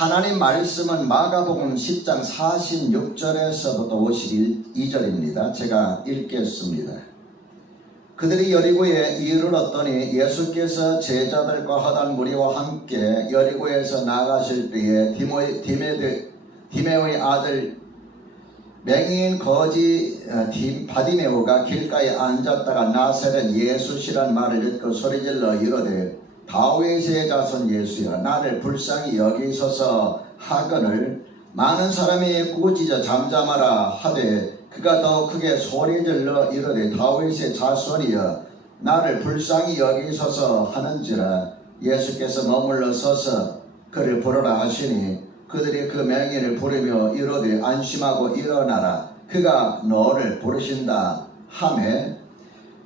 하나님 말씀은 마가복음 10장 46절에서부터 52절입니다. 제가 읽겠습니다. 그들이 여리고에 이르렀더니 예수께서 제자들과 헛한 무리와 함께 여리고에서 나가실 때에 디메오의 아들 맹인 거지 바디메오가 길가에 앉았다가 나사렛 예수시란 말을 듣고 소리질러 이르되 다윗의 자손 예수여 나를 불쌍히 여기소서 하거늘 많은 사람이 꾸짖어 잠잠하라 하되 그가 더 크게 소리질러 이르되 다윗의 자손이여 나를 불쌍히 여기소서 하는지라 예수께서 머물러 서서 그를 부르라 하시니 그들이 그 맹인을 부르며 이르되 안심하고 일어나라 그가 너를 부르신다 하매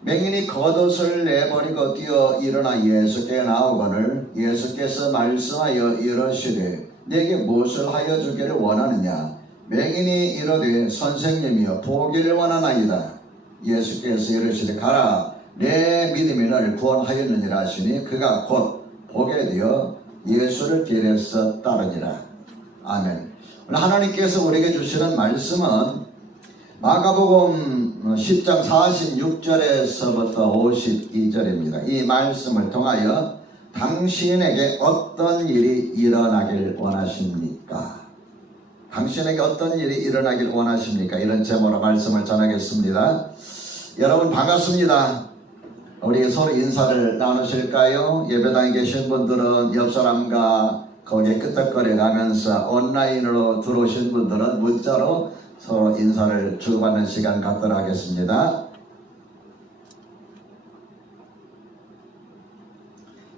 맹인이 겉옷을 내버리고 뛰어 일어나 예수께 나오거늘 예수께서 말씀하여 이르시되 내게 무엇을 하여 주기를 원하느냐 맹인이 이르되 선생님이여 보기를 원하나이다. 예수께서 이르시되 가라 내 믿음이 너를 구원하였느니라 하시니 그가 곧 보게 되어 예수를 길에서 따르니라. 아멘. 오늘 하나님께서 우리에게 주시는 말씀은 마가복음 10장 46절에서부터 52절입니다. 이 말씀을 통하여 당신에게 어떤 일이 일어나길 원하십니까? 당신에게 어떤 일이 일어나길 원하십니까? 이런 제목으로 말씀을 전하겠습니다. 여러분 반갑습니다. 우리 서로 인사를 나누실까요? 예배당에 계신 분들은 옆 사람과 거기에 끄떡거려 가면서 온라인으로 들어오신 분들은 문자로 서로 인사를 주고받는 시간 갖도록 하겠습니다.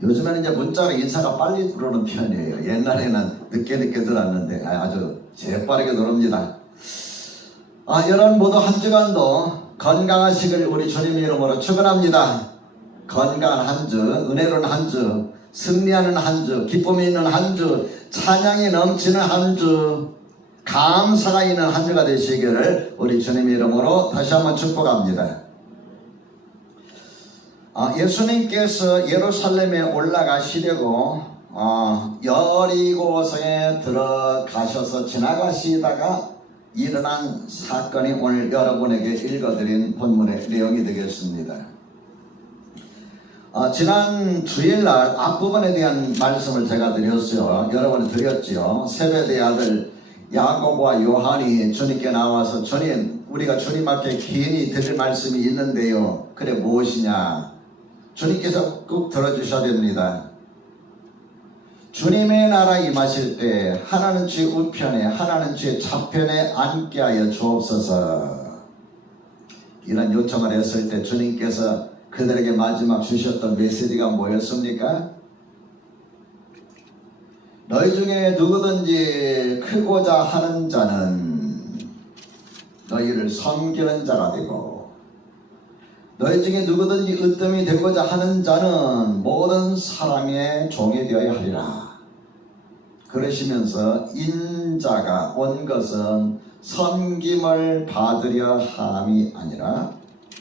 요즘에는 이제 문자로 인사가 빨리 들어오는 편이에요. 옛날에는 늦게 들어왔는데 아주 재빠르게 들어옵니다. 여러분 모두 한 주간도 건강하시길 우리 주님 이름으로 축원합니다. 건강한 한 주, 은혜로운 한 주, 승리하는 한 주, 기쁨이 있는 한 주, 찬양이 넘치는 한 주, 감사가 있는 한 주가 되시기를 우리 주님 이름으로 다시 한번 축복합니다. 예수님께서 예루살렘에 올라가시려고 여리고성에 들어가셔서 지나가시다가 일어난 사건이 오늘 여러분에게 읽어드린 본문의 내용이 되겠습니다. 지난 주일날 앞부분에 대한 말씀을 제가 드렸어요. 여러분이 드렸죠. 세베대의 아들 야고보와 요한이 주님께 나와서 주님 우리가 주님 앞에 긴히 드릴 말씀이 있는데요. 그래 무엇이냐? 주님께서 꼭 들어주셔야 됩니다. 주님의 나라 임하실 때 하나는 주의 우편에 하나는 주의 좌편에 앉게 하여 주옵소서. 이런 요청을 했을 때 주님께서 그들에게 마지막 주셨던 메시지가 뭐였습니까? 너희 중에 누구든지 크고자 하는 자는 너희를 섬기는 자가 되고 너희 중에 누구든지 으뜸이 되고자 하는 자는 모든 사람의 종이 되어야 하리라. 그러시면서 인자가 온 것은 섬김을 받으려 함이 아니라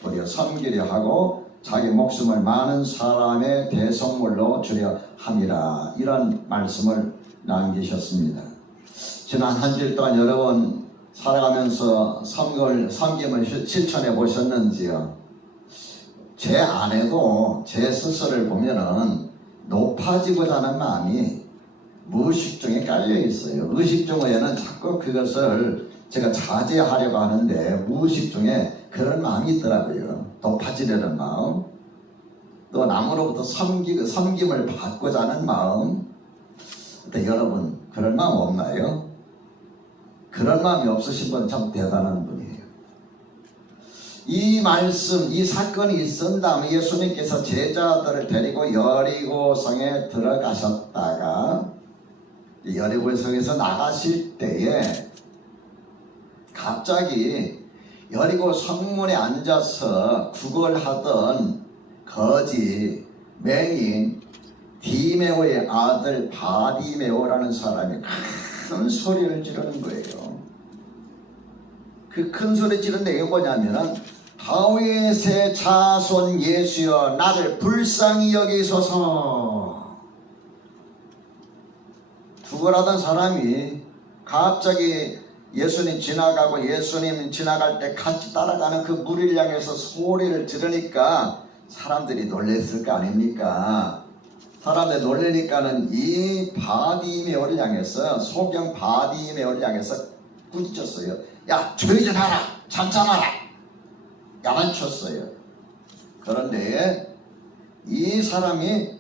도리어 섬기려 하고 자기 목숨을 많은 사람의 대성물로 주려 함이라. 이런 말씀을 남기셨습니다. 지난 한 주일 동안 여러분 살아가면서 섬김을 실천해 보셨는지요? 제 안에도 제 스스로를 보면은 높아지고자 하는 마음이 무의식 중에 깔려 있어요. 의식 중에는 자꾸 그것을 제가 자제하려고 하는데 무의식 중에 그런 마음이 있더라고요. 높아지려는 마음, 또 남으로부터 섬김을 받고자 하는 마음. 근데 여러분 그런 마음 없나요? 그런 마음이 없으신 분 참 대단한 분이에요. 이 말씀, 이 사건이 있은 다음에 예수님께서 제자들을 데리고 여리고성에 들어가셨다가 여리고성에서 나가실 때에 갑자기 여리고 성문에 앉아서 구걸하던 거지 맹인 디메오의 아들 바디메오라는 사람이 큰 소리를 지르는 거예요. 그 큰 소리 지르는 내용이 뭐냐면은 다윗의 자손 예수여 나를 불쌍히 여기소서. 구걸하던 사람이 갑자기 예수님 지나가고 예수님 지나갈 때 같이 따라가는 그 무리를 향해서 소리를 지르니까 사람들이 놀랬을 거 아닙니까? 사람들이 놀래니까는 이 바디메오를 향해서, 소경 바디메오를 향해서 꾸짖었어요. 야, 조용히 좀 하라, 잠잠하라, 야단쳤어요. 그런데 이 사람이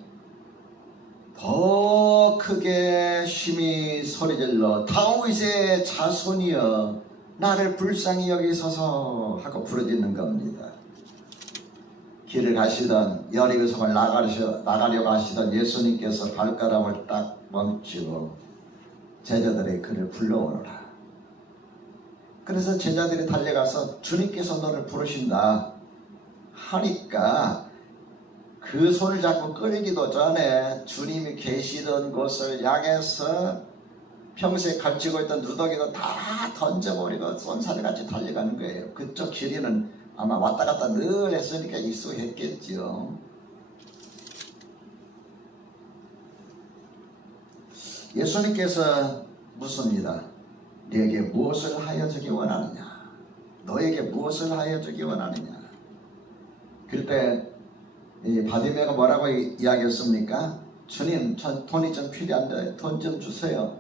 더 크게 심히 소리질러 다윗의 자손이여 나를 불쌍히 여기소서 하고 부르짖는 겁니다. 길을 가시던 여리고성을 나가려고 하시던 예수님께서 발걸음을 딱 멈추고 제자들의 그를 불러오너라. 그래서 제자들이 달려가서 주님께서 너를 부르신다 하니까 그 손을 잡고 끌기도 전에 주님이 계시던 곳을 향해서 평소에 걸치고 있던 누더기도 다 던져버리고 쏜살같이 달려가는 거예요. 그쪽 길이는 아마 왔다 갔다 늘 했으니까 익숙했겠죠. 예수님께서 묻습니다. 너에게 무엇을 하여 주기 원하느냐? 너에게 무엇을 하여 주기 원하느냐? 그때 바디메오가 뭐라고 이야기했습니까? 주님, 전 돈이 좀 필요한데 돈 좀 주세요.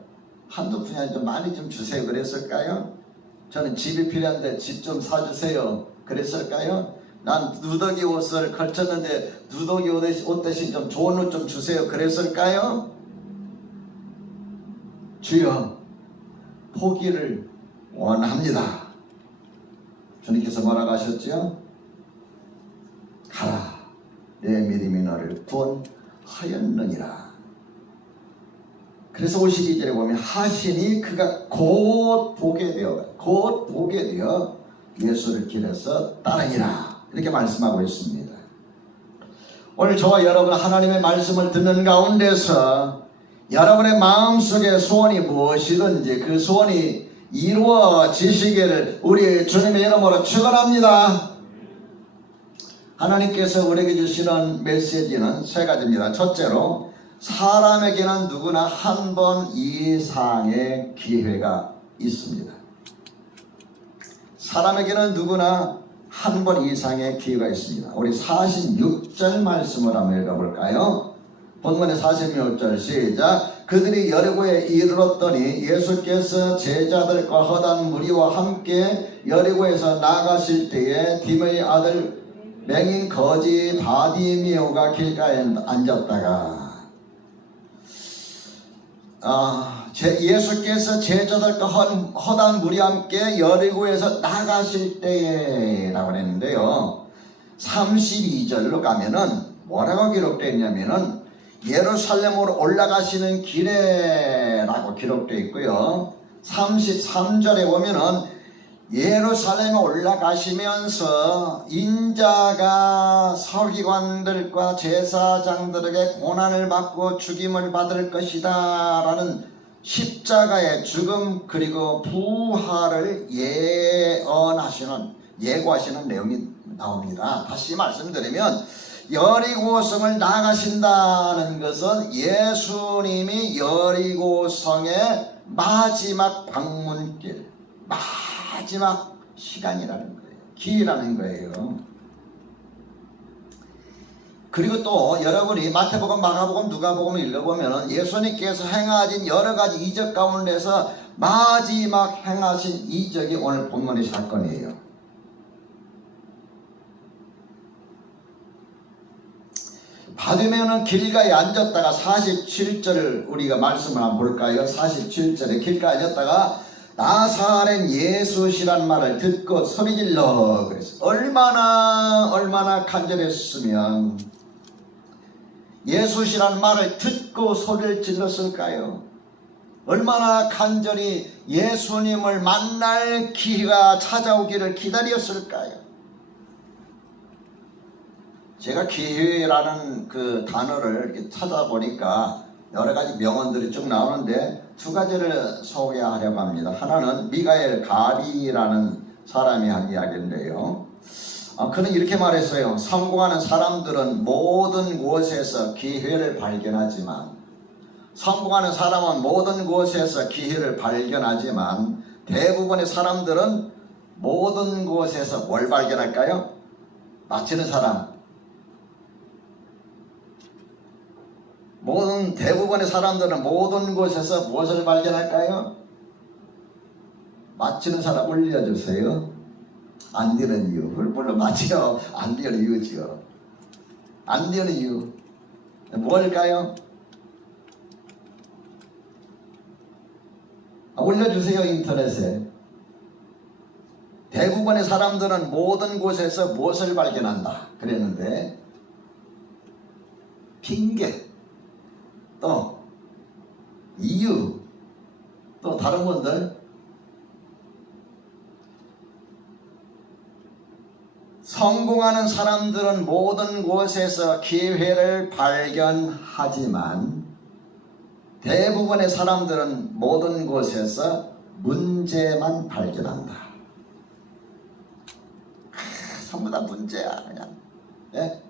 한두 푼이 아니라 좀 많이 좀 주세요. 그랬을까요? 저는 집이 필요한데 집 좀 사주세요. 그랬을까요? 난 누더기 옷을 걸쳤는데 누더기 옷 대신 좀 좋은 옷 좀 주세요. 그랬을까요? 주여, 포기를 원합니다. 주님께서 뭐라고 하셨죠? 가라, 내 믿음이 너를 구원하였느니라. 그래서 52절에 보면 하시니 그가 곧 보게 되어 예수를 길에서 따르니라 이렇게 말씀하고 있습니다. 오늘 저와 여러분 하나님의 말씀을 듣는 가운데서 여러분의 마음속에 소원이 무엇이든지 그 소원이 이루어지시기를 우리 주님의 이름으로 축원합니다. 하나님께서 우리에게 주시는 메시지는 세 가지입니다. 첫째로, 사람에게는 누구나 한 번 이상의 기회가 있습니다. 사람에게는 누구나 한 번 이상의 기회가 있습니다. 우리 46절 말씀을 한번 읽어볼까요? 본문의 46절 시작. 그들이 여리고에 이르렀더니 예수께서 제자들과 허다한 무리와 함께 여리고에서 나가실 때에 디메의 아들 맹인 거지 바디메오가 길가에 앉았다가 예수께서 제자들과 허다한 무리와 함께 여리고에서 나가실 때에 라고 했는데요, 32절로 가면은 뭐라고 기록되어 있냐면은 예루살렘으로 올라가시는 길에 라고 기록되어 있고요, 33절에 보면은 예루살렘에 올라가시면서 인자가 서기관들과 제사장들에게 고난을 받고 죽임을 받을 것이다 라는 십자가의 죽음 그리고 부활을 예고하시는 내용이 나옵니다. 다시 말씀드리면 여리고성을 나가신다는 것은 예수님이 여리고성의 마지막 방문길, 마지막 시간이라는 거예요. 기회라는 거예요. 그리고 또 여러분이 마태복음, 마가복음, 누가복음을 읽어보면 예수님께서 행하신 여러가지 이적 가운데서 마지막 행하신 이적이 오늘 본문의 사건이에요. 바디메오는 길가에 앉았다가 47절을 우리가 말씀을 한번 볼까요? 47절에 길가에 앉았다가 나사렛 예수시란 말을 듣고 소리질러 그랬어요. 얼마나 간절했으면 예수시란 말을 듣고 소리를 질렀을까요? 얼마나 간절히 예수님을 만날 기회가 찾아오기를 기다렸을까요? 제가 기회라는 그 단어를 이렇게 찾아보니까 여러가지 명언들이 쭉 나오는데 두 가지를 소개하려고 합니다. 하나는 미가엘 가비라는 사람이 한 이야기인데요, 그는 이렇게 말했어요. 성공하는 사람들은 모든 곳에서 기회를 발견하지만 성공하는 사람은 모든 곳에서 기회를 발견하지만 대부분의 사람들은 모든 곳에서 뭘 발견할까요? 마치는 사람. 대부분의 사람들은 모든 곳에서 무엇을 발견할까요? 마치는 사람 올려주세요. 안 되는 이유. 물론 맞죠. 안 되는 이유죠. 안 되는 이유. 뭘까요? 올려주세요. 인터넷에. 대부분의 사람들은 모든 곳에서 무엇을 발견한다 그랬는데 핑계, 또 이유, 또 다른 분들 성공하는 사람들은 모든 곳에서 기회를 발견하지만 대부분의 사람들은 모든 곳에서 문제만 발견한다. 전부 다 문제야. 그냥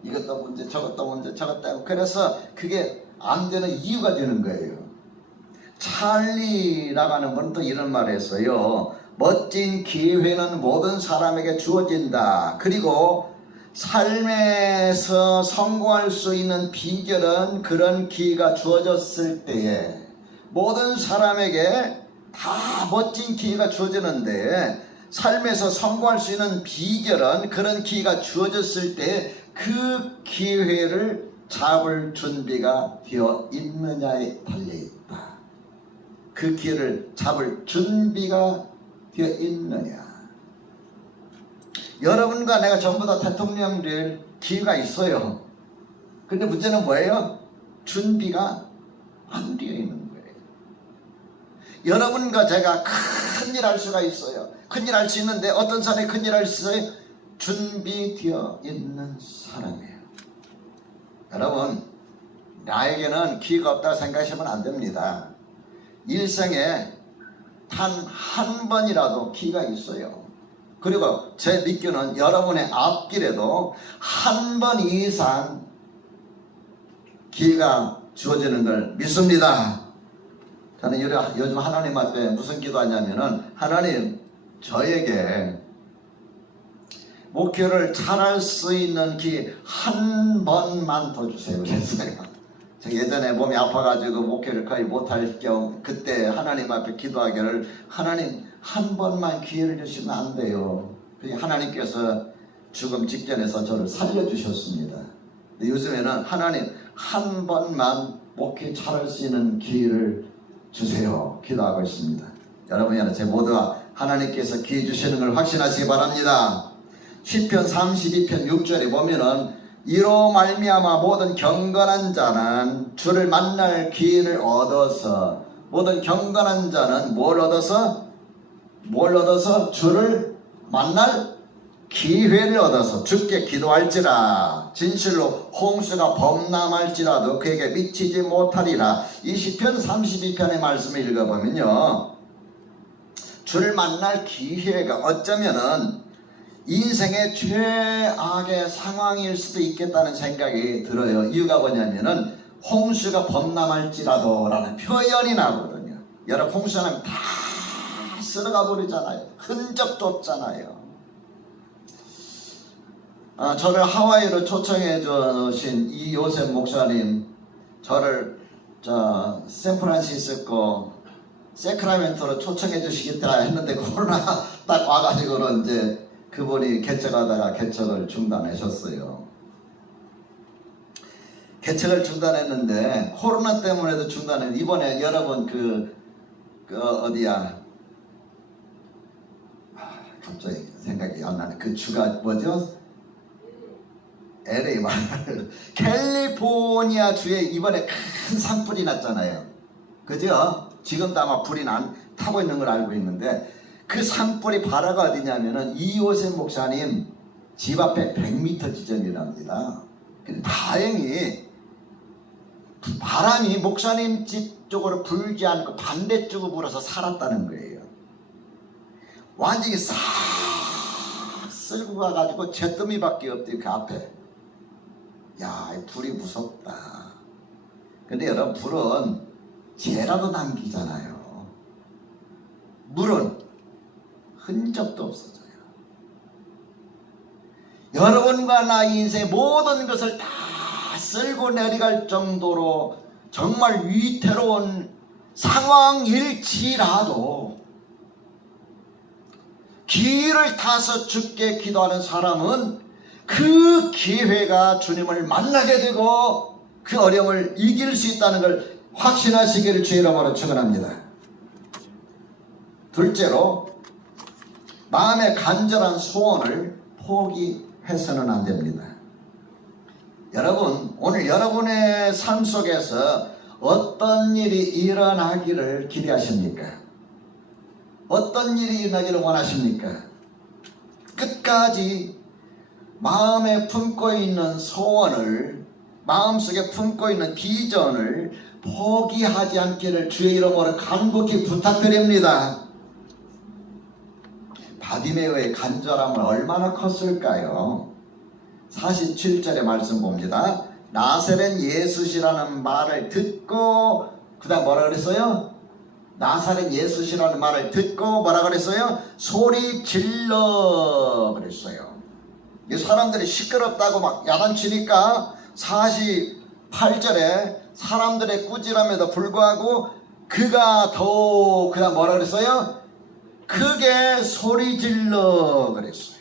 이것도 문제, 저것도 문제, 저것도. 그래서 그게 안 되는 이유가 되는 거예요. 찰리라고 하는 분은 또 이런 말을 했어요. 멋진 기회는 모든 사람에게 주어진다. 그리고 삶에서 성공할 수 있는 비결은 그런 기회가 주어졌을 때에 모든 사람에게 다 멋진 기회가 주어지는데 삶에서 성공할 수 있는 비결은 그런 기회가 주어졌을 때 그 기회를 잡을 준비가 되어 있느냐에 달려있다. 그 기회를 잡을 준비가 되어 있느냐. 여러분과 내가 전부 다 대통령 될 기회가 있어요. 근데 문제는 뭐예요? 준비가 안 되어 있는 거예요. 여러분과 제가 큰일 할 수가 있어요. 큰일 할 수 있는데 어떤 사람이 큰일 할 수 있어요? 준비되어 있는 사람이에요. 여러분, 나에게는 기회가 없다고 생각하시면 안 됩니다. 일생에 단 한 번이라도 기회가 있어요. 그리고 제 믿기는 여러분의 앞길에도 한 번 이상 기회가 주어지는 걸 믿습니다. 저는 요즘 하나님 앞에 무슨 기도하냐면은 하나님 저에게 목표를 잘할 수 있는 기회 한 번만 더 주세요. 그랬어요. 제가 예전에 몸이 아파가지고 목회를 거의 못할 경우 그때 하나님 앞에 기도하기를 하나님 한 번만 기회를 주시면 안 돼요. 하나님께서 죽음 직전에서 저를 살려주셨습니다. 근데 요즘에는 하나님 한 번만 목회 잘할 수 있는 기회를 주세요. 기도하고 있습니다. 여러분이나 제 모두가 하나님께서 기회 주시는 걸 확신하시기 바랍니다. 시편 32편 6절에 보면은 이로 말미암아 모든 경건한 자는 주를 만날 기회를 얻어서 모든 경건한 자는 뭘 얻어서 주를 만날 기회를 얻어서 주께 기도할지라 진실로 홍수가 범람할지라도 그에게 미치지 못하리라. 이 시편 32편의 말씀을 읽어보면요, 주를 만날 기회가 어쩌면은 인생의 최악의 상황일 수도 있겠다는 생각이 들어요. 이유가 뭐냐면은 홍수가 범람할지라도 라는 표현이 나거든요. 여러분, 홍수는 다 쓸어가 버리잖아요. 흔적도 없잖아요. 저를 하와이로 초청해 주신 이요셉 목사님, 저를 샌프란시스코 세크라멘토로 초청해 주시겠다 했는데 코로나 딱 와가지고는 이제 그분이 개척하다가 개척을 중단하셨어요. 개척을 중단했는데 코로나 때문에도 중단했는데 이번에 여러분 어디야? 갑자기 생각이 안 나네. 그 주가 뭐죠? LA 말 캘리포니아 주에 이번에 큰 산불이 났잖아요. 그죠? 지금도 아마 불이 타고 있는 걸 알고 있는데 그 산불이 발화가 어디냐면은 이요셉 목사님 집 앞에 100m 지점이랍니다. 근데 다행히 바람이 목사님 집 쪽으로 불지 않고 반대쪽으로 불어서 살았다는 거예요. 완전히 싹 쓸고 가가지고 잿더미밖에 없대요. 그 앞에. 야, 불이 무섭다. 근데 여러분, 불은 죄라도 남기잖아요. 물은 흔적도 없어져요. 여러분과 나의 인생의 모든 것을 다 쓸고 내려갈 정도로 정말 위태로운 상황일지라도 길을 타서 죽게 기도하는 사람은 그 기회가 주님을 만나게 되고 그 어려움을 이길 수 있다는 걸 확신하시기를 주의 이름으로 축원합니다. 둘째로, 마음의 간절한 소원을 포기해서는 안 됩니다. 여러분, 오늘 여러분의 삶 속에서 어떤 일이 일어나기를 기대하십니까? 어떤 일이 일어나기를 원하십니까? 끝까지 마음에 품고 있는 소원을, 마음속에 품고 있는 비전을 포기하지 않기를 주의 이름으로 간곡히 부탁드립니다. 바디메오의 간절함은 얼마나 컸을까요? 47절의 말씀 봅니다. 나사렛 예수시라는 말을 듣고, 그 다음 뭐라 그랬어요? 나사렛 예수시라는 말을 듣고 뭐라 그랬어요? 소리 질러 그랬어요. 이 사람들이 시끄럽다고 막 야단치니까 48절에 사람들의 꾸지람에도 불구하고 그가 더욱 그 다음 뭐라 그랬어요? 크게 소리 질러 그랬어요.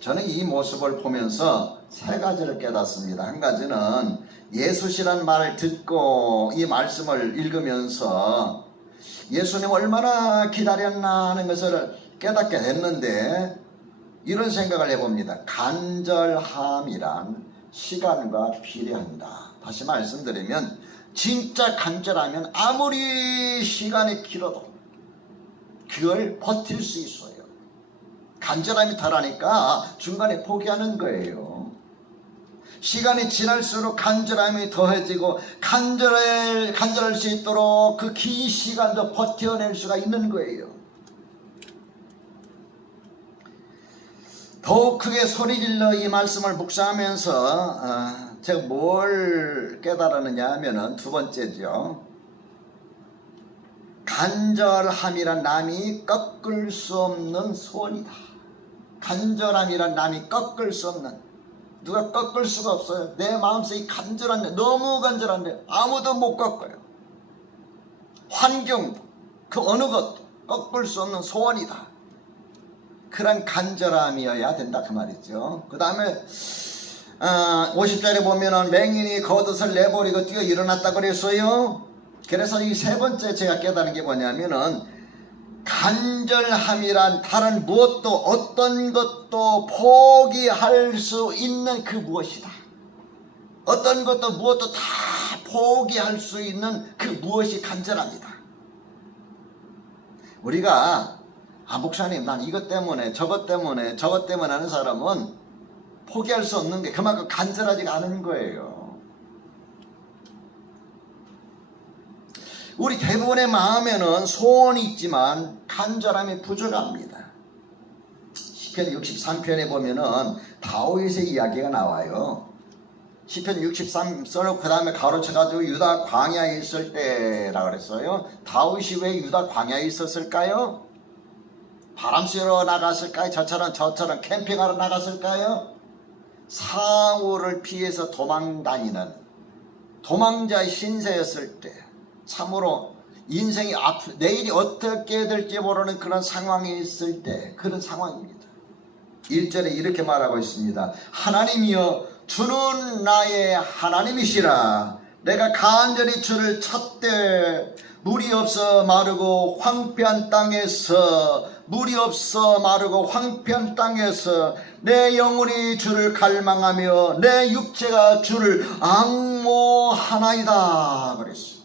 저는 이 모습을 보면서 세 가지를 깨닫습니다. 한 가지는 예수시란 말을 듣고 이 말씀을 읽으면서 예수님 얼마나 기다렸나 하는 것을 깨닫게 됐는데, 이런 생각을 해봅니다. 간절함이란 시간과 비례한다. 다시 말씀드리면 진짜 간절하면 아무리 시간이 길어도 그걸 버틸 수 있어요. 간절함이 덜하니까 중간에 포기하는 거예요. 시간이 지날수록 간절함이 더해지고 간절할 수 있도록 그 긴 시간도 버텨낼 수가 있는 거예요. 더욱 크게 소리질러 이 말씀을 묵상하면서 제가 뭘 깨달았느냐 하면은 두 번째죠. 간절함이란 남이 꺾을 수 없는 소원이다. 간절함이란 남이 꺾을 수 없는, 누가 꺾을 수가 없어요. 내 마음속이 간절한데, 너무 간절한데 아무도 못 꺾어요. 환경도 그 어느 것도 꺾을 수 없는 소원이다. 그런 간절함이어야 된다 그 말이죠. 그 다음에 50절에 보면은 맹인이 겉옷을 내버리고 뛰어 일어났다 그랬어요. 그래서 이 세 번째 제가 깨달은 게 뭐냐면은 간절함이란 다른 무엇도 어떤 것도 포기할 수 있는 그 무엇이다. 어떤 것도 무엇도 다 포기할 수 있는 그 무엇이 간절합니다. 우리가 목사님 난 이것 때문에 저것 때문에 하는 사람은 포기할 수 없는 게 그만큼 간절하지가 않은 거예요. 우리 대부분의 마음에는 소원이 있지만 간절함이 부족합니다. 시편 63편에 보면은 다윗의 이야기가 나와요. 시편 63 써놓고 그 다음에 가로쳐가지고 유다 광야에 있을 때라 그랬어요. 다윗이 왜 유다 광야에 있었을까요? 바람 쐬러 나갔을까요? 저처럼 캠핑하러 나갔을까요? 사울을 피해서 도망다니는 도망자의 신세였을 때, 참으로 인생이 내일이 어떻게 될지 모르는 그런 상황이 있을 때, 그런 상황입니다. 1절에 이렇게 말하고 있습니다. 하나님이여 주는 나의 하나님이시라. 내가 간절히 주를 찾되 물이 없어 마르고 황폐한 땅에서, 물이 없어 마르고 황폐한 땅에서 내 영혼이 주를 갈망하며 내 육체가 주를 앙모하나이다 그랬어요.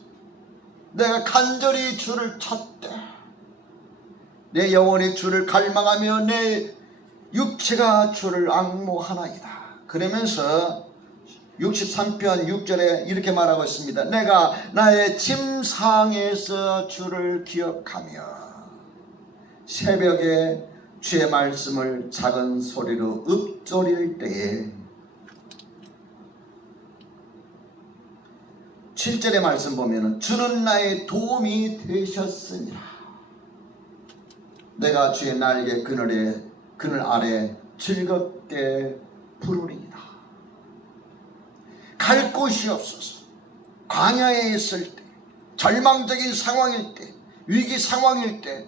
내가 간절히 주를 찾되 내 영혼이 주를 갈망하며 내 육체가 주를 앙모하나이다. 그러면서 63편 6절에 이렇게 말하고 있습니다. 내가 나의 침상에서 주를 기억하며 새벽에 주의 말씀을 작은 소리로 읊조릴 때에 7절의 말씀 보면은 주는 나의 도움이 되셨으니라. 내가 주의 날개 그늘 아래 즐겁게 부르리이다. 갈 곳이 없어서 광야에 있을 때, 절망적인 상황일 때, 위기 상황일 때,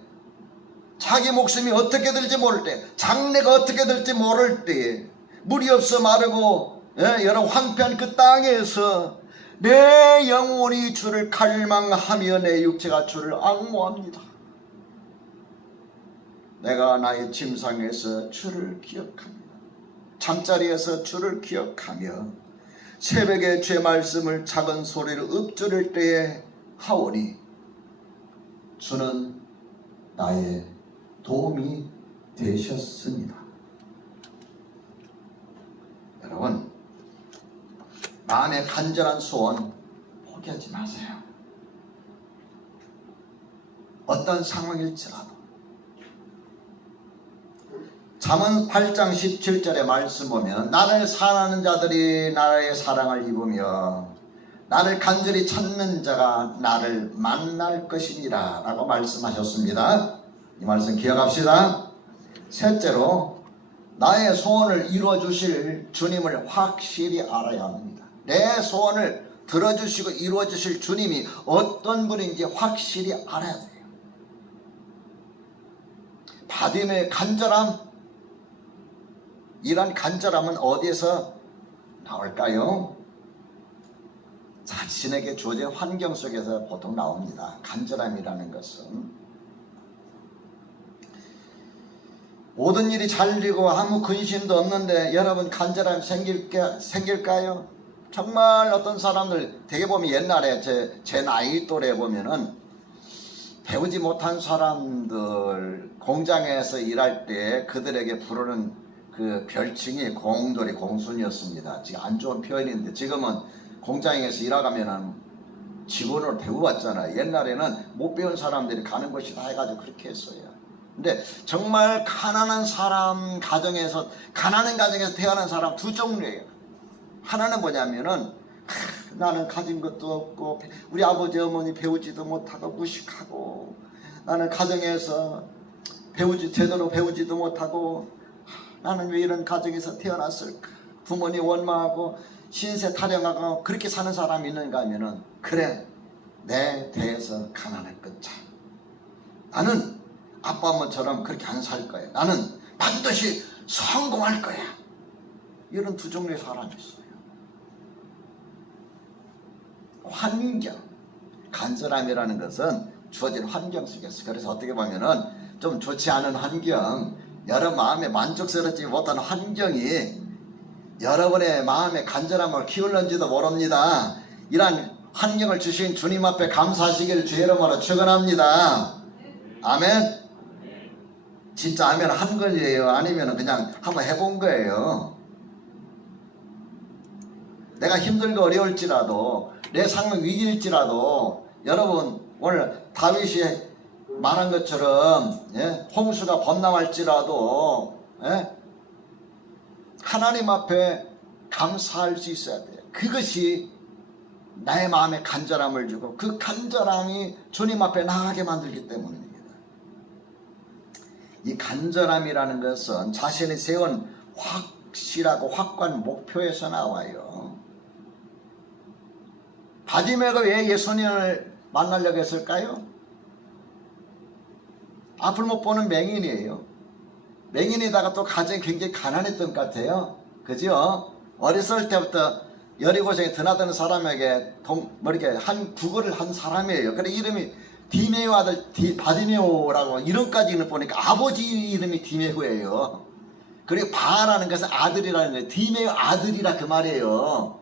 자기 목숨이 어떻게 될지 모를 때, 장래가 어떻게 될지 모를 때에, 물이 없어 마르고 여러 황폐한 그 땅에서 내 영혼이 주를 갈망하며 내 육체가 주를 앙모합니다. 내가 나의 침상에서 주를 기억합니다. 잠자리에서 주를 기억하며 새벽에 주의 말씀을 작은 소리로 읊조릴 때에 하오니 주는 나의 도움이 되셨습니다. 여러분, 마음의 간절한 소원 포기하지 마세요. 어떤 상황일지라도. 잠언 8장 17절의 말씀 보면 나를 사랑하는 자들이 나의 사랑을 입으며 나를 간절히 찾는 자가 나를 만날 것이니라 라고 말씀하셨습니다. 이 말씀 기억합시다. 셋째로, 나의 소원을 이루어주실 주님을 확실히 알아야 합니다. 내 소원을 들어주시고 이루어주실 주님이 어떤 분인지 확실히 알아야 돼요. 바디메의 간절함, 이런 간절함은 어디에서 나올까요? 자신에게 주어진 환경 속에서 보통 나옵니다. 간절함이라는 것은 모든 일이 잘 되고 아무 근심도 없는데 여러분 간절함이 생길까요? 정말 어떤 사람들 되게 보면 옛날에 제 나이 또래 보면은 배우지 못한 사람들 공장에서 일할 때 그들에게 부르는 그 별칭이 공돌이 공순이었습니다. 지금 안 좋은 표현인데 지금은 공장에서 일하가면은 직원으로 배워왔잖아요. 옛날에는 못 배운 사람들이 가는 곳이다 해가지고 그렇게 했어요. 근데 정말 가난한 사람 가정에서 태어난 사람 두 종류예요. 하나는 뭐냐면은 나는 가진 것도 없고 우리 아버지 어머니 배우지도 못하고 무식하고 나는 가정에서 제대로 배우지도 못하고 나는 왜 이런 가정에서 태어났을까, 부모님 원망하고 신세 타령하고 그렇게 사는 사람이 있는가 하면은 그래, 내 대해서 가난할 것자, 나는 아빠 엄마처럼 그렇게 안 살 거야, 나는 반드시 성공할 거야, 이런 두 종류의 사람이 있어요. 환경, 간절함이라는 것은 주어진 환경 속에서, 그래서 어떻게 보면은 좀 좋지 않은 환경, 여러 마음에 만족스럽지 못한 환경이 여러분의 마음의 간절함을 키울는지도 모릅니다. 이러한 환경을 주신 주님 앞에 감사하시기를 주의 이름으로 축원합니다. 아멘. 진짜 아멘 한 거예요? 아니면 그냥 한번 해본 거예요? 내가 힘들고 어려울지라도, 내 상황 위기일지라도, 여러분 오늘 다윗이 말한 것처럼 홍수가 범람할지라도 하나님 앞에 감사할 수 있어야 돼요. 그것이 나의 마음에 간절함을 주고 그 간절함이 주님 앞에 나가게 만들기 때문입니다. 이 간절함이라는 것은 자신이 세운 확실하고 확고한 목표에서 나와요. 바디메가 왜 예수님을 만나려고 했을까요? 앞을 못 보는 맹인이에요. 맹인이다가 또 가정이 굉장히 가난했던 것 같아요. 그죠? 어렸을 때부터 여리고성에 드나드는 사람에게 이렇게 구걸을 한 사람이에요. 그래 이름이 디메오 아들 바디메오라고 이름까지는 보니까 아버지 이름이 디메오예요. 그리고 바라는 것은 아들이라는 거예요. 디메오 아들이라 그 말이에요.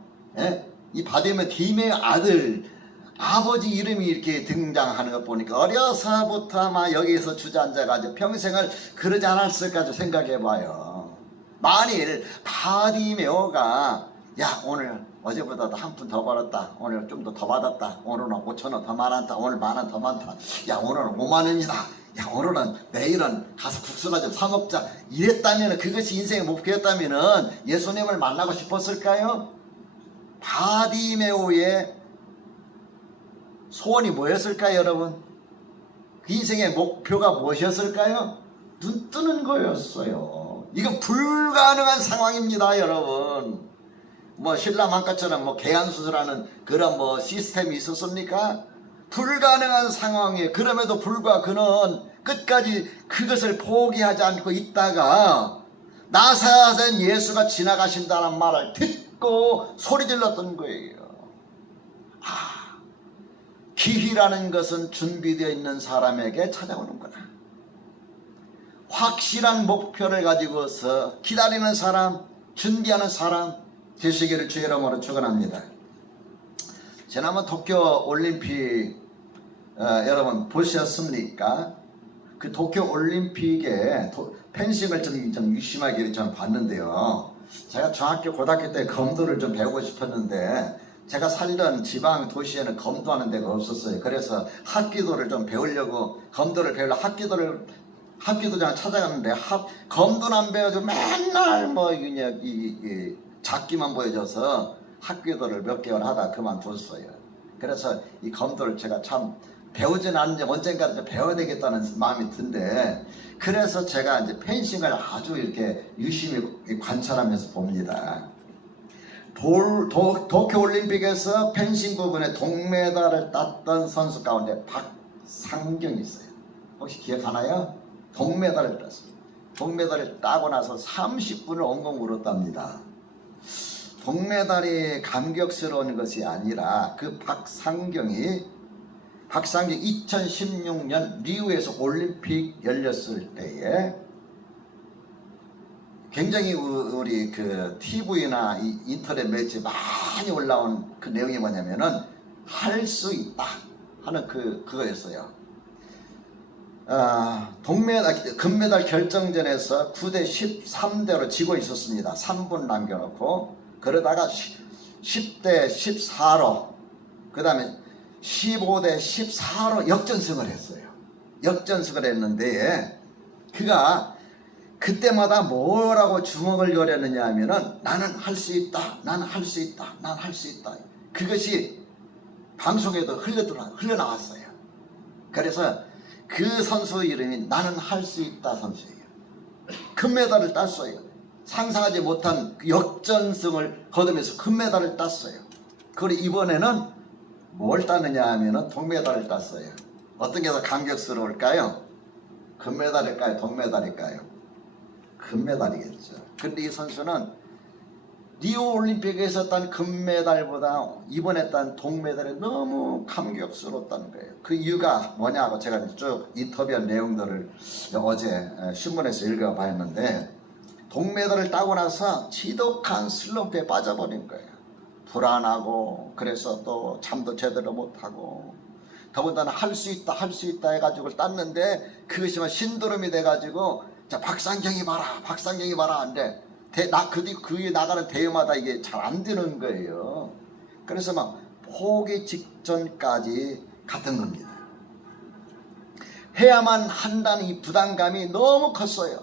이 바디메오 디메오 아들, 아버지 이름이 이렇게 등장하는 거 보니까 어려서부터 아마 여기에서 주저앉아가지고 평생을 그러지 않았을까 생각해봐요. 만일 바디메오가 야 오늘 어제보다 한 푼 더 벌었다, 오늘 좀 더 받았다, 오늘은 5,000원 더 많았다, 오늘 10,000원 더 많다, 야 오늘은 50,000원이다, 야 오늘은 내일은 가서 국수나 좀 사 먹자, 이랬다면 그것이 인생의 목표였다면 예수님을 만나고 싶었을까요? 바디메오의 소원이 뭐였을까요, 여러분? 그 인생의 목표가 무엇이었을까요? 눈 뜨는 거였어요. 이건 불가능한 상황입니다, 여러분. 뭐 신라만가처럼 뭐 개안수술하는 그런 뭐 시스템이 있었습니까? 불가능한 상황이에요. 그럼에도 불구하고 그는 끝까지 그것을 포기하지 않고 있다가 나사렛 예수가 지나가신다는 말을 듣고 소리 질렀던 거예요. 기회라는 것은 준비되어 있는 사람에게 찾아오는구나. 확실한 목표를 가지고서 기다리는 사람, 준비하는 사람 되시기를 주의 이름으로 축원합니다. 지난번 도쿄 올림픽 여러분 보셨습니까? 그 도쿄 올림픽에 펜싱을 좀 유심하게 좀 봤는데요. 제가 중학교 고등학교 때 검도를 좀 배우고 싶었는데 제가 살던 지방 도시에는 검도하는 데가 없었어요. 그래서 합기도를 좀 배우려고 검도를 배우려고 합기도장을 찾아갔는데 검도는 안 배워서 맨날 뭐 이 작기만 보여줘서 합기도를 몇 개월 하다 그만뒀어요. 그래서 이 검도를 제가 참 배우진 않는데 언젠가 배워야 되겠다는 마음이 든데, 그래서 제가 이제 펜싱을 아주 이렇게 유심히 관찰하면서 봅니다. 도쿄올림픽에서 펜싱 부분에 동메달을 땄던 선수 가운데 박상경이 있어요. 혹시 기억하나요? 동메달을 땄어요. 동메달을 따고 나서 30분을 엉엉 울었답니다. 동메달이 감격스러운 것이 아니라 그 박상경이 2016년 리우에서 올림픽 열렸을 때에 굉장히 우리 그 TV나 인터넷 매체 많이 올라온 그 내용이 뭐냐면은 할 수 있다 하는 그거였어요. 금메달 결정전에서 9대 13대로 지고 있었습니다. 3분 남겨놓고 그러다가 10대 14로 그 다음에 15대 14로 역전승을 했어요. 역전승을 했는데 그가 그때마다 뭐라고 주먹을 거렸느냐 하면은 나는 할 수 있다, 나는 할 수 있다, 나는 할 수 있다. 그것이 방송에도 흘러나왔어요. 그래서 그 선수 이름이 나는 할 수 있다 선수예요. 금메달을 땄어요. 상상하지 못한 역전승을 거두면서 금메달을 땄어요. 그리고 이번에는 뭘 땄느냐 하면은 동메달을 땄어요. 어떤 게 더 감격스러울까요? 금메달일까요? 동메달일까요? 금메달이겠죠. 근데 이 선수는 리오 올림픽에서 딴 금메달보다 이번에 딴 동메달이 너무 감격스러웠다는 거예요. 그 이유가 뭐냐고 제가 쭉 인터뷰한 내용들을 어제 신문에서 읽어봤는데, 동메달을 따고 나서 지독한 슬럼프에 빠져버린 거예요. 불안하고, 그래서 또 잠도 제대로 못하고, 더군다나 할 수 있다 할 수 있다 해가지고 땄는데 그것이 막 신드롬이 돼가지고 자 박상경이 봐라 박상경이 봐라 하는데 그 위에 나가는 대회마다 이게 잘 안 되는 거예요. 그래서 막 포기 직전까지 갔던 겁니다. 해야만 한다는 이 부담감이 너무 컸어요.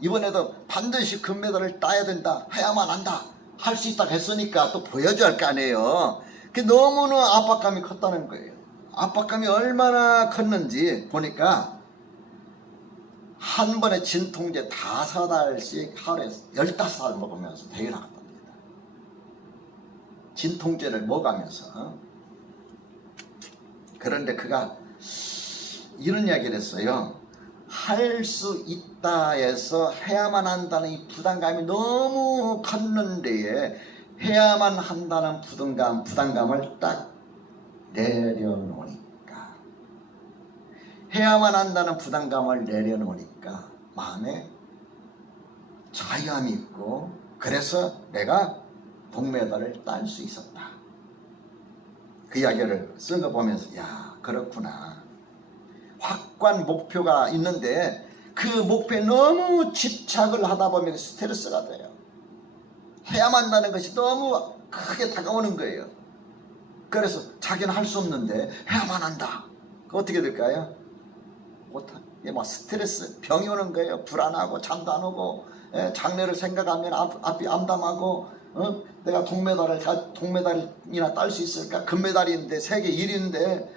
이번에도 반드시 금메달을 따야 된다, 해야만 한다, 할 수 있다 했으니까 또 보여줘야 할 거 아니에요. 그게 너무나 압박감이 컸다는 거예요. 압박감이 얼마나 컸는지 보니까 한 번에 진통제 5알씩 하루에 15알 먹으면서 대회 나갔답니다. 진통제를 먹으면서. 그런데 그가 이런 이야기를 했어요. 할 수 있다 해서 해야만 한다는 이 부담감이 너무 컸는데 해야만 한다는 부담감을 딱 내려놓으니까, 해야만 한다는 부담감을 내려놓으니까 마음에 자유함이 있고, 그래서 내가 동메달을 딸 수 있었다. 그 이야기를 쓴 거 보면서 야 그렇구나. 확고한 목표가 있는데 그 목표에 너무 집착을 하다 보면 스트레스가 돼요. 해야만 한다는 것이 너무 크게 다가오는 거예요. 그래서 자기는 할 수 없는데 해야만 한다. 그 어떻게 될까요? 못하. 이게 막 스트레스, 병이 오는 거예요. 불안하고 잠도 안 오고, 장래를 생각하면 앞이 암담하고, 내가 동메달이나 딸 수 있을까? 금메달인데 세계 1위인데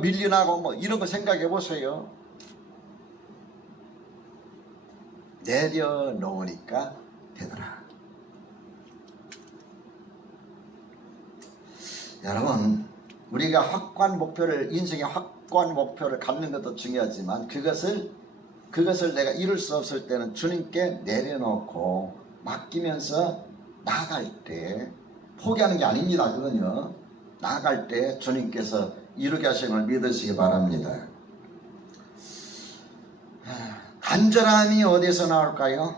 밀리나고 뭐 이런 거 생각해 보세요. 내려놓으니까 되더라. 여러분, 우리가 확고한 목표를, 인생의 확고한 목표를 갖는 것도 중요하지만 그것을 내가 이룰 수 없을 때는 주님께 내려놓고 맡기면서 나아갈 때, 포기하는 게 아닙니다. 그건요, 나아갈 때 주님께서 이루게 하시는 걸 믿으시기 바랍니다. 간절함이 어디서 나올까요?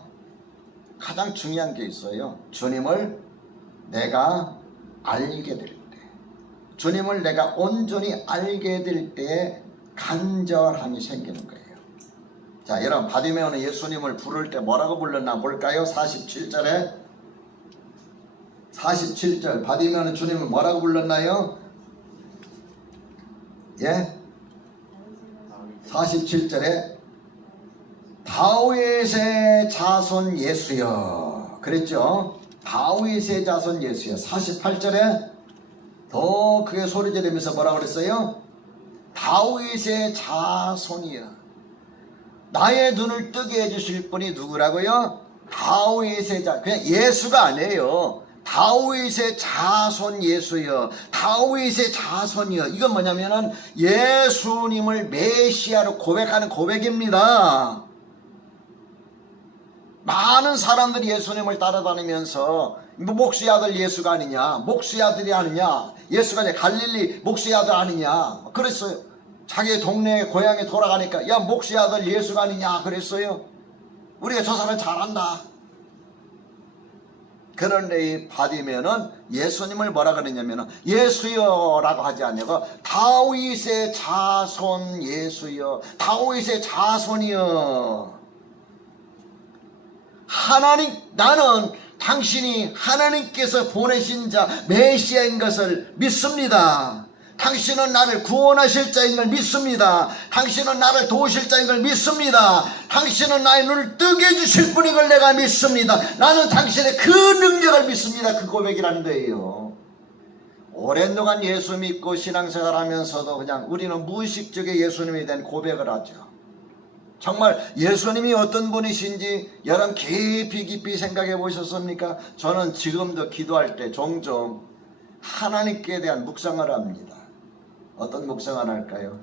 가장 중요한 게 있어요. 주님을 내가 알게 될 때, 주님을 내가 온전히 알게 될 때에 간절함이 생기는 거예요. 자, 여러분, 바디메오는 예수님을 부를 때 뭐라고 불렀나 볼까요? 47절에 47절 바디메오는 주님을 뭐라고 불렀나요? 예? 47절에 다윗의 자손 예수여 그랬죠? 다윗의 자손 예수여. 48절에 더 크게 소리 지르면서 뭐라고 그랬어요? 다윗의 자손이여. 나의 눈을 뜨게 해주실 분이 누구라고요? 다윗의 자, 그냥 예수가 아니에요. 다윗의 자손 예수여. 다윗의 자손이여. 이건 뭐냐면은 예수님을 메시아로 고백하는 고백입니다. 많은 사람들이 예수님을 따라다니면서 목수의 아들 예수가 아니냐, 목수의 아들이 아니냐, 예수가 이제 갈릴리 목수의 아들 아니냐 그랬어요. 자기 동네 고향에 돌아가니까 야, 목수의 아들 예수가 아니냐 그랬어요. 우리가 저 사람 잘한다. 그런데 이 바디메오는 예수님을 뭐라 그랬냐면 예수여라고 하지 않냐고 다윗의 자손 예수여, 다윗의 자손이여. 하나님, 나는 당신이 하나님께서 보내신 자 메시아인 것을 믿습니다. 당신은 나를 구원하실 자인 걸 믿습니다. 당신은 나를 도우실 자인 걸 믿습니다. 당신은 나의 눈을 뜨게 해주실 분인 걸 내가 믿습니다. 나는 당신의 그 능력을 믿습니다. 그 고백이라는 거예요. 오랜 동안 예수 믿고 신앙생활 하면서도 그냥 우리는 무의식적인 예수님에 대한 고백을 하죠. 정말 예수님이 어떤 분이신지 여러분 깊이 생각해 보셨습니까? 저는 지금도 기도할 때 종종 하나님께 대한 묵상을 합니다. 어떤 묵상을 할까요?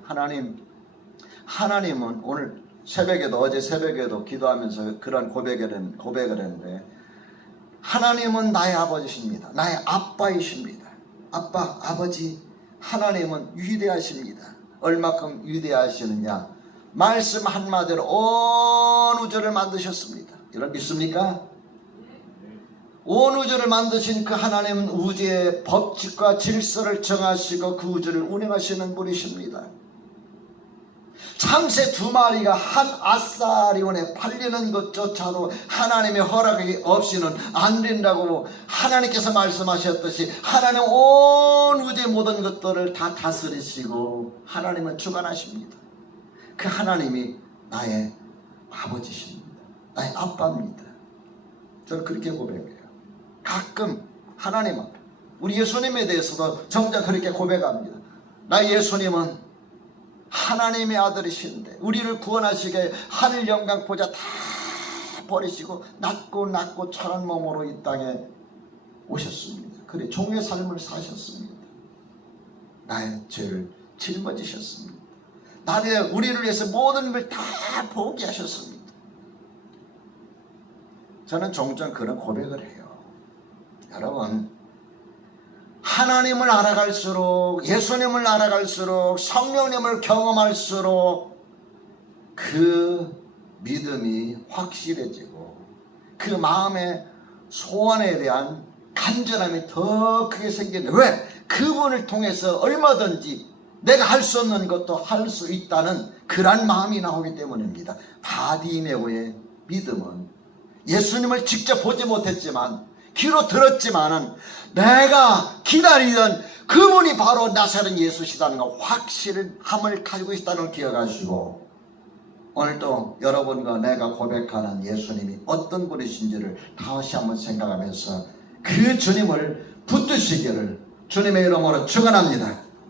하나님은 오늘 새벽에도, 어제 새벽에도 기도하면서 그런 고백을 했는데, 하나님은 나의 아버지십니다. 나의 아빠이십니다. 아빠, 아버지, 하나님은 위대하십니다. 얼마큼 위대하시느냐? 말씀 한마디로 온 우주를 만드셨습니다. 여러분 믿습니까? 온 우주를 만드신 그 하나님은 우주의 법칙과 질서를 정하시고 그 우주를 운행하시는 분이십니다. 참새 2마리가 한 아싸리온에 팔리는 것조차도 하나님의 허락이 없이는 안 된다고 하나님께서 말씀하셨듯이 하나님 온 우주의 모든 것들을 다 다스리시고 하나님은 주관하십니다. 그 하나님이 나의 아버지십니다. 나의 아빠입니다. 저는 그렇게 고백해요. 가끔 하나님은, 우리 예수님에 대해서도 정작 그렇게 고백합니다. 나 예수님은 하나님의 아들이신데 우리를 구원하시게 하늘 영광 보좌 다 버리시고 낮고 천한 몸으로 이 땅에 오셨습니다. 그래 종의 삶을 사셨습니다. 나의 죄를 짊어지셨습니다. 우리를 위해서 모든 걸 다 포기하셨습니다. 저는 종종 그런 고백을 해요. 여러분, 하나님을 알아갈수록, 예수님을 알아갈수록, 성령님을 경험할수록 그 믿음이 확실해지고 그 마음의 소원에 대한 간절함이 더 크게 생기는, 왜? 그분을 통해서 얼마든지 내가 할 수 없는 것도 할 수 있다는 그런 마음이 나오기 때문입니다. 바디메오의 믿음은 예수님을 직접 보지 못했지만 귀로 들었지만은 내가 기다리던 그분이 바로 나사렛 예수시다는 거 확실함을 가지고 있다는 걸 기억하시고, 오늘도 여러분과 내가 고백하는 예수님이 어떤 분이신지를 다시 한번 생각하면서 그 주님을 붙드시기를 주님의 이름으로 축원합니다.